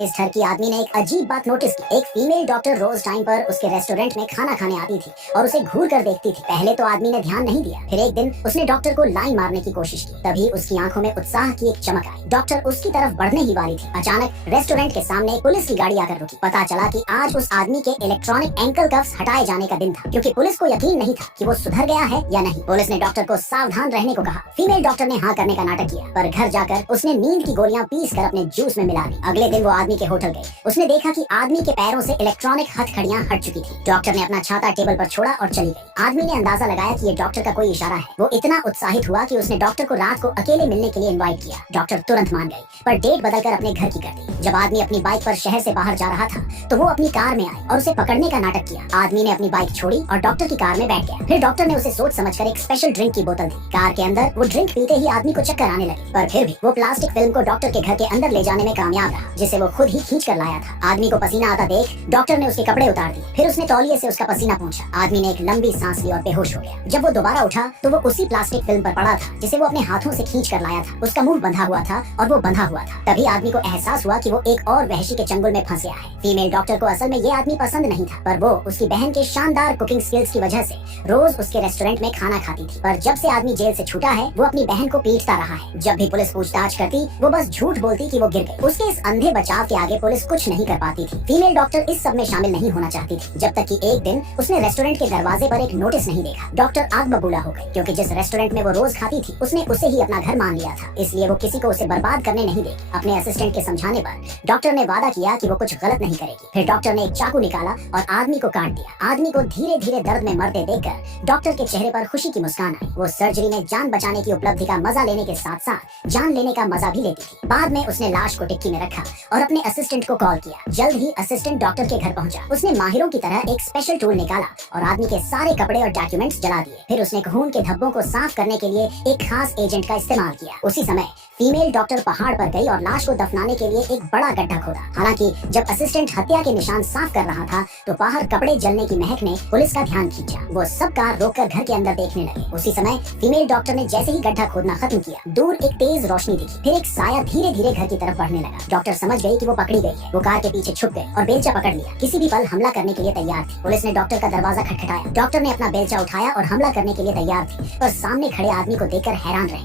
इस ठरकी आदमी ने एक अजीब बात नोटिस की। एक फीमेल डॉक्टर रोज टाइम पर उसके रेस्टोरेंट में खाना खाने आती थी और उसे घूर कर देखती थी। पहले तो आदमी ने ध्यान नहीं दिया, फिर एक दिन उसने डॉक्टर को लाइन मारने की कोशिश की। तभी उसकी आंखों में उत्साह की एक चमक आई। डॉक्टर उसकी तरफ बढ़ने ही वाली थी। अचानक रेस्टोरेंट के सामने पुलिस की गाड़ी आकर रुकी। पता चला कि आज उस आदमी के इलेक्ट्रॉनिक एंकल कफ्स हटाए जाने का दिन था, क्योंकि पुलिस को यकीन नहीं था कि वो सुधर गया है या नहीं। पुलिस ने डॉक्टर को सावधान रहने को कहा। फीमेल डॉक्टर ने हाँ करने का नाटक किया, पर घर जाकर उसने नींद की गोलियां पीस कर अपने जूस में मिला दी। अगले दिन वो आदमी के होटल गए। उसने देखा कि आदमी के पैरों से इलेक्ट्रॉनिक हथकड़ियां हट चुकी थी। डॉक्टर ने अपना छाता टेबल पर छोड़ा और चली गई। आदमी ने अंदाजा लगाया कि ये डॉक्टर का कोई इशारा है। वो इतना उत्साहित हुआ कि उसने डॉक्टर को रात को अकेले मिलने के लिए इनवाइट किया। डॉक्टर तुरंत मान गई, पर डेट बदलकर अपने घर की कर दी। जब आदमी अपनी बाइक पर शहर से बाहर जा रहा था तो वो अपनी कार में आए और उसे पकड़ने का नाटक किया। आदमी ने अपनी बाइक छोड़ी और डॉक्टर की कार में बैठ गया। फिर डॉक्टर ने उसे सोच समझकर एक स्पेशल ड्रिंक की बोतल दी। कार के अंदर वो ड्रिंक पीते ही आदमी को चक्कर आने लगी, पर फिर भी वो प्लास्टिक फिल्म को डॉक्टर के घर के अंदर ले जाने में कामयाब रहा, जिसे वो खुद ही खींच कर लाया था। आदमी को पसीना आता देख डॉक्टर ने उसके कपड़े उतार दिए। फिर उसने तौलिए से उसका पसीना पोंछा। आदमी ने एक लंबी सांस ली और बेहोश हो गया। जब वो दोबारा उठा तो वो उसी प्लास्टिक फिल्म पर पड़ा था, जिसे वो अपने हाथों से खींच कर लाया था। उसका मुंह बंधा हुआ था और वो बंधा हुआ था। तभी आदमी को एहसास हुआ कि वो एक और वहशी के चंगुल में फंस गया है। फीमेल डॉक्टर को असल में ये आदमी पसंद नहीं था, पर वो उसकी बहन के शानदार कुकिंग स्किल्स की वजह से रोज उसके रेस्टोरेंट में खाना खाती थी। पर जब से आदमी जेल से छूटा है वो अपनी बहन को पीटता रहा है। जब भी पुलिस पूछताछ करती वो बस झूठ बोलती कि वो गिर गई। उसके इस अंधे बचाव के आगे पुलिस कुछ नहीं कर पाती थी। फीमेल डॉक्टर इस सब में शामिल नहीं होना चाहती थी, जब तक कि एक दिन उसने रेस्टोरेंट के दरवाजे पर एक नोटिस नहीं देखा। डॉक्टर आग बबूला हो गई, क्योंकि जिस रेस्टोरेंट में वो रोज खाती थी उसने उसे ही अपना घर मान लिया था। इसलिए वो किसी को उसे बर्बाद करने नहीं देगी। अपने असिस्टेंट के समझाने पर डॉक्टर ने वादा किया कि वो कुछ गलत नहीं करेगी। फिर डॉक्टर ने एक चाकू निकाला और आदमी को काट दिया। आदमी को धीरे धीरे दर्द में मरते देखकर डॉक्टर के चेहरे पर खुशी की मुस्कान आई। वो सर्जरी में जान बचाने की उपलब्धि का मजा लेने के साथ साथ जान लेने का मजा भी लेती थी। बाद में उसने लाश को टिक्की में रखा और अपने असिस्टेंट को कॉल किया। जल्द ही असिस्टेंट डॉक्टर के घर पहुंचा। उसने माहिरों की तरह एक स्पेशल टूल निकाला और आदमी के सारे कपड़े और डॉक्यूमेंट्स जला दिए। फिर उसने खून के धब्बों को साफ करने के लिए एक खास एजेंट का इस्तेमाल किया। उसी समय फीमेल डॉक्टर पहाड़ पर गई और लाश को दफनाने के लिए एक बड़ा गड्ढा खोदा। हालांकि जब असिस्टेंट हत्या के निशान साफ कर रहा था तो बाहर कपड़े जलने की महक ने पुलिस का ध्यान खींचा। वो सब कार रोककर घर के अंदर देखने लगे। उसी समय फीमेल डॉक्टर ने जैसे ही गड्ढा खोदना खत्म किया, दूर एक तेज रोशनी दिखी। फिर एक साया धीरे धीरे घर की तरफ बढ़ने लगा। डॉक्टर समझ गई कि वो पकड़ी गई है। वो कार के पीछे छुप गई और बेलचा पकड़ लिया। किसी भी पल हमला करने के लिए तैयार थी। पुलिस ने डॉक्टर का दरवाजा खटखटाया। डॉक्टर ने अपना बेलचा उठाया और हमला करने के लिए तैयार थी, पर सामने खड़े आदमी को देखकर हैरान रहे।